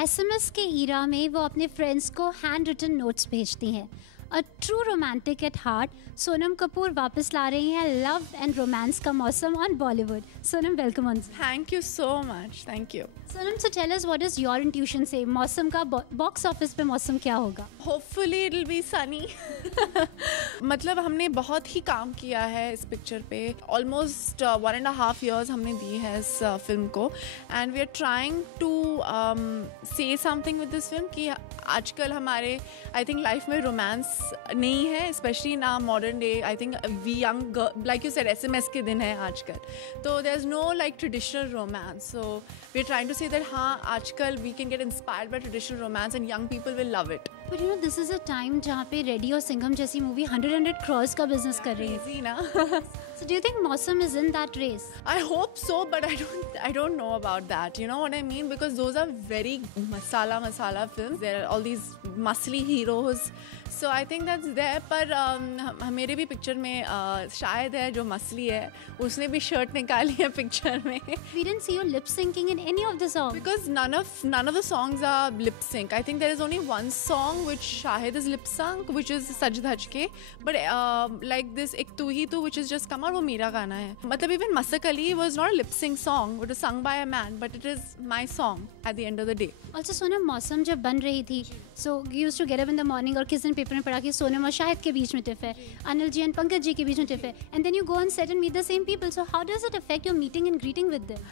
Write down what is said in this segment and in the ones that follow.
SMS के ईरा में वो अपने फ्रेंड्स को हैंड रिटन नोट्स भेजती हैं। A true romantic at heart, Sonam Kapoor वापस ला रही हैं लव एंड रोमांस का मौसम on Bollywood. Sonam, welcome on. Thank you so much, thank you. Sonam, so tell us what is your intuition से मौसम का बॉक्स ऑफिस पे मौसम क्या होगा? Hopefully it will be sunny. मतलब हमने बहुत ही काम किया है इस पिक्चर पे, ऑलमोस्ट 1.5 years हमने दी है इस फिल्म को, and we are trying to say something with this film कि आजकल हमारे आई थिंक लाइफ में रोमांस नहीं है, स्पेशली ना modern day. I think we young, like you said, SMS के दिन है आजकल, तो there is no like traditional romance. So we are trying to say that हाँ, आजकल we can get inspired by traditional romance and young people will love it. But you know this is a time जहाँ पे ready और सिंघम जैसी movie 100 crores का business कर रही है ना। So do you think Mausam is in that race? I hope so, but I don't know about that. You know what I mean? Because those are very masala films. There are all these muscly heroes. So I think that's there. पर मेरे भी picture में शायद है जो मसली है, उसने भी शर्ट निकाली है पिक्चर में. We didn't see you lip syncing in any of the songs. Because none of the songs are lip sync. I think there is only one song which Shahid is lip sync, which is Saj Dhaj Ke. But like this Ek Tu Hi Tu, which is just come out, वो मेरा गाना है. मतलब even Masak Ali was not a lip sync song. It was sung by a man, but it is my song at the end of the day. Also Sonam, मौसम जब बन रही थी, so you used to get up in the morning और किस दिन paper में पढ़ा कि सोनम और शाहिद के बीच में टिफ है, अनिल जी एंड पंकज जी के बीच में टिफ है, and then you go on set and meet the same people. So how does it affect your meeting and greeting with them?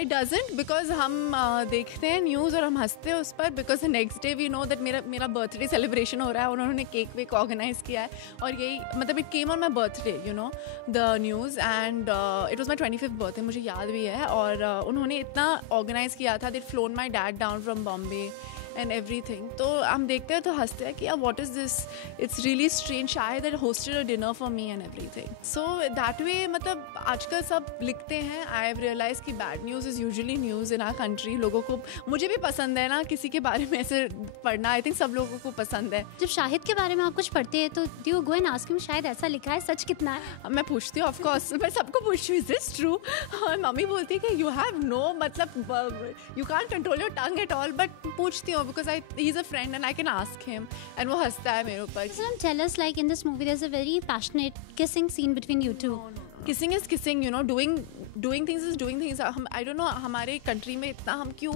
It doesn't, because हम देखते हैं न्यूज़ और हम हंसते हैं उस पर, because the next day we know that मेरा बर्थडे सेलिब्रेशन हो रहा है, उन्होंने केक वेक ऑर्गेनाइज किया है, और यही मतलब it came on my birthday, you know, the news, and it was my 25th birthday, मुझे याद भी है, और उन्होंने इतना ऑर्गेनाइज किया था, they flown my dad down from Bombay and everything. तो हम देखते हैं तो हंसते हैं कि यार what is this, it's really strange, शायद that hosted a dinner for me and everything. So that way मतलब आजकल सब लिखते हैं. आई हैव रियलाइज कि bad news is usually news in our country. लोगों को, मुझे भी पसंद है ना किसी के बारे में ऐसे पढ़ना, आई थिंक सब लोगों को पसंद है. जब शाहिद के बारे में आप कुछ पढ़ते हैं तो do you go and ask him शायद ऐसा लिखा है, सच कितना है? मैं पूछती हूँ, ऑफ कोर्स मैं सबको पूछती हूँ, इज दिस ट्रू? और मम्मी बोलती है कि यू हैव नो, मतलब you can't control your tongue at all. But पूछती हूँ because he is a friend and I can ask him, and वो हंसता है मेरे ऊपर. Tell us, like in this movie there's a very passionate kissing scene between you two. Kissing is kissing, you know, doing things is doing things. I don't know, हमारे country में इतना हम क्यों,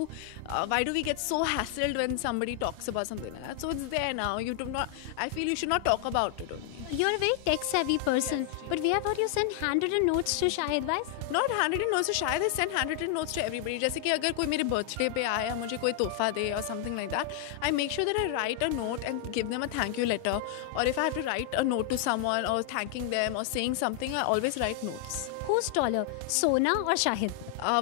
why do we get so hassled when somebody talks about something like that? So it's there now. You do not, I feel you should not talk about it only. You're a very tech savvy person, yes. But we have heard you send handwritten notes to Shahid. Why? Not handwritten notes to Shahid, I send handwritten notes to everybody. जैसे कि अगर कोई मेरे birthday पे आए या मुझे कोई तोहफा दे or something like that, I make sure that I write a note and give them a thank you letter. Or if I have to write a note to someone or thanking them or saying something, I always write notes. Who's taller, Sona or Shahid?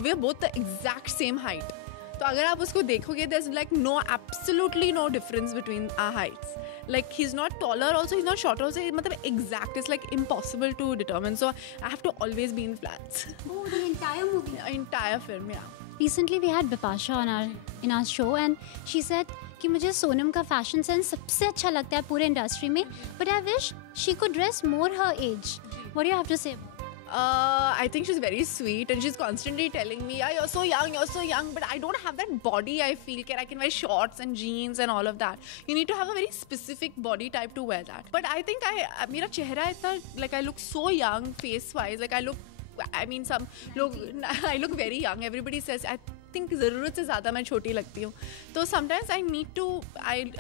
We are both the exact same height. तो अगर आप उसको देखोगे, there's like no, absolutely no difference between our heights. Like he's not taller also, he's not shorter also. मतलब exact, it's like impossible to determine. So I have to always be in flats. Oh, the entire movie. Entire film, yeah. Recently we had Bipasha in our show, and she said कि मुझे सोनम का fashion sense सबसे अच्छा लगता है पूरे industry में, but I wish she could dress more her age. What do you have to say? I think she's very sweet, and she's constantly telling me, yeah, you're so young, but I don't have that body. I feel I can wear shorts and jeans and all of that. You need to have a very specific body type to wear that. But I think मेरा चेहरा इतना, like I look so young face wise, like some लोग, I look very young. Everybody says I think ज़रूरत से ज़्यादा मैं छोटी लगती हूँ. तो sometimes I need to, I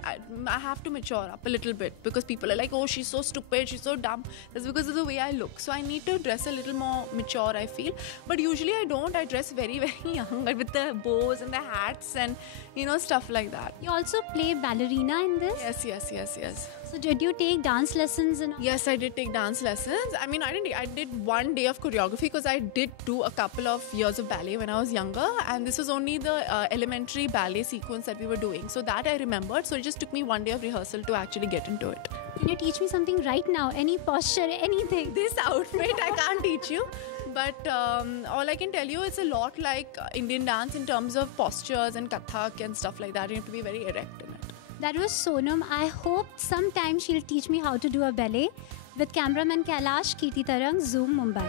have to mature up a little bit, because people are like, oh, she's so stupid, she's so dumb. That's because of the way I look. So I need to dress a little more mature, I feel. But usually I don't. I dress very, very young, but with the bows and the hats and, you know, stuff like that. You also play ballerina in this? Yes. So did you take dance lessons? Yes, I did take dance lessons. I mean, I did one day of choreography, because I did do a couple of years of ballet when I was younger, and this was only the elementary ballet sequence that we were doing. So that I remembered. So it just took me one day of rehearsal to actually get into it. Can you teach me something right now? Any posture, anything? This outfit, I can't teach you. But all I can tell you, it's a lot like Indian dance in terms of postures and Kathak and stuff like that. You have to be very erect in it. That was Sonam. I hope sometime she'll teach me how to do a ballet. With cameraman Kailash, Kirti Tarang, Zoom, Mumbai.